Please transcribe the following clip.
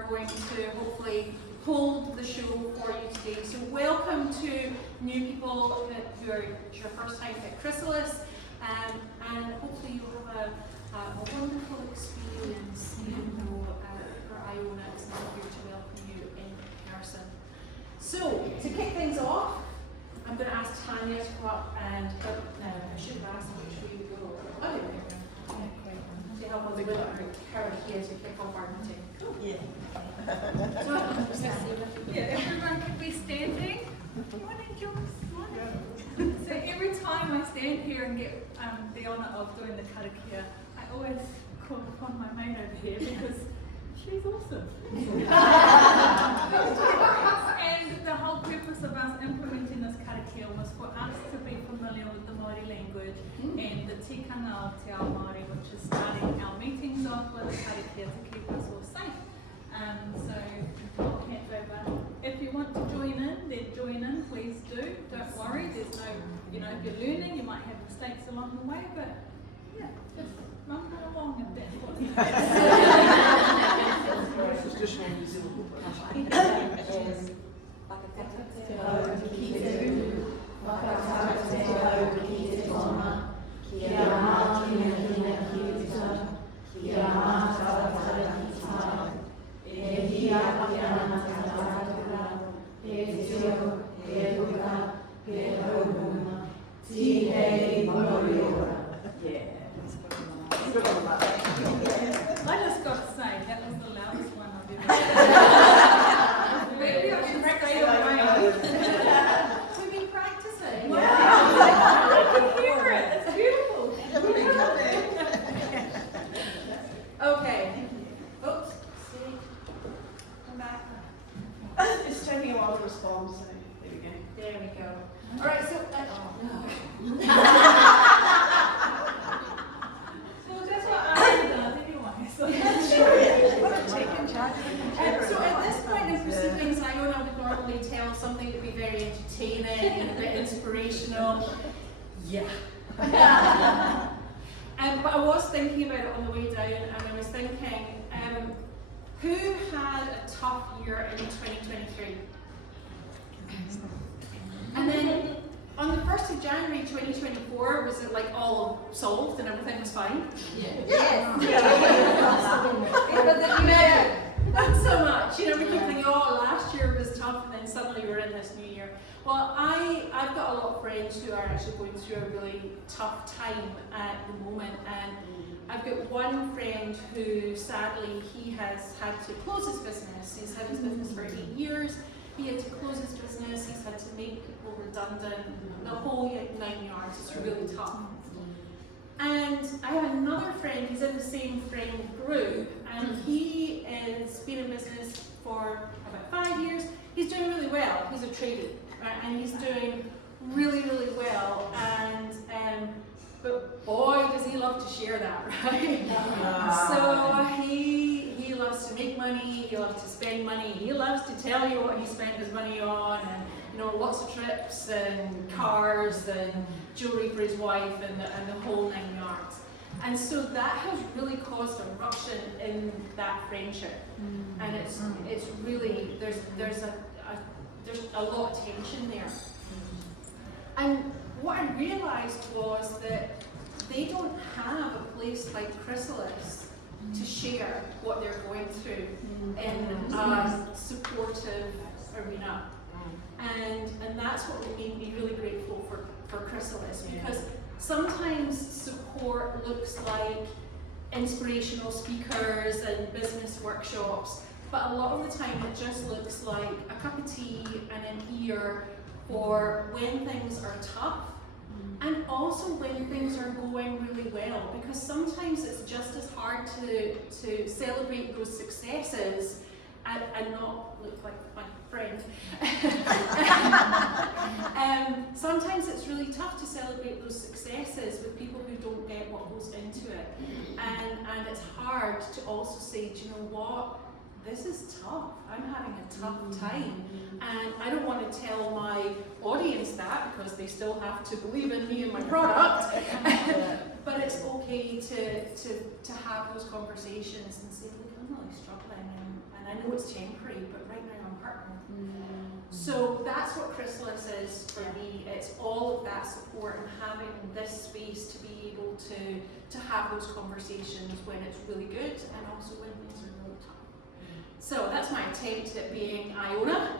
are going to hopefully hold the show for you today. So welcome to new people who are your first time at Chrysalis, and hopefully you'll have a wonderful experience, even though for Iona it's not here to welcome you in person. So to kick things off, I'm going to ask Tanya to come up and I should have asked which way you go. Oh, there we go. To help us with our karakia to kick off our meeting. Cool. Yeah. Yeah, everyone could be standing. Morning, Joyce. Morning. So every time I stand here and get the honour of doing the karakia, I always call upon my mate over here because she's awesome. And the whole purpose of us implementing this karakia was for us to be familiar with the Māori language and the tikanga of Te Ao Māori, which is starting our meetings off with a karakia to keep us all safe. So I'll hand over. If you want to join in, then join in, please do. Don't worry, there's no, if you're learning, you might have mistakes along the way, but yeah, just mumble along and that's what you I just got to say, that was the loudest one I've ever heard. Maybe I should stay away. We've been practicing. Wow, I can hear it. It's beautiful. Okay. Oops. See. Come back. It's taking a while to respond, so there we go. There we go. All right. So. So that's what I does anyway. So So at this point in proceedings, Iona would normally tell something that would be very entertaining and a bit inspirational. Yeah. But I was thinking about it on the way down, and I was thinking, who had a tough year in 2023? And then on the 1st of January 2024, was it like all solved and everything was fine? Yeah. Not so much. We keep thinking, oh, last year was tough, and then suddenly we're in this new year. Well, I've got a lot of friends who are actually going through a really tough time at the moment, and I've got one friend who sadly he has had to close his business. He's had his business for 8 years. He had to close his business. He's had to make people redundant. The whole 9 yards. It's really tough. And I have another friend, he's in the same friend group, and he has been in business for about 5 years. He's doing really well. He's a tradie, right? And he's doing really, really well. And but boy, does he love to share that, right? So he loves to make money. He loves to spend money. He loves to tell you what he spent his money on, and lots of trips and cars and jewelry for his wife and the whole 9 yards. And so that has really caused a rupture in that friendship. And it's really there's a lot of tension there. And what I realised was that they don't have a place like Chrysalis to share what they're going through in a supportive arena. And that's what made me really grateful for Chrysalis, because sometimes support looks like inspirational speakers and business workshops, but a lot of the time it just looks like a cup of tea and an ear for when things are tough, and also when things are going really well, because sometimes it's just as hard to celebrate those successes and not look like my friend. Sometimes it's really tough to celebrate those successes with people who don't get what goes into it, and it's hard to also say, do you know what, this is tough, I'm having a tough time, and I don't want to tell my audience that because they still have to believe in me and my product. But it's okay to have those conversations and say, look, I'm really struggling and I know it's temporary, but right now I'm hurting. So that's what Chrysalis is for me. It's all of that support and having this space to be able to have those conversations when it's really good and also when things are really tough. So that's my attempt at being Iona.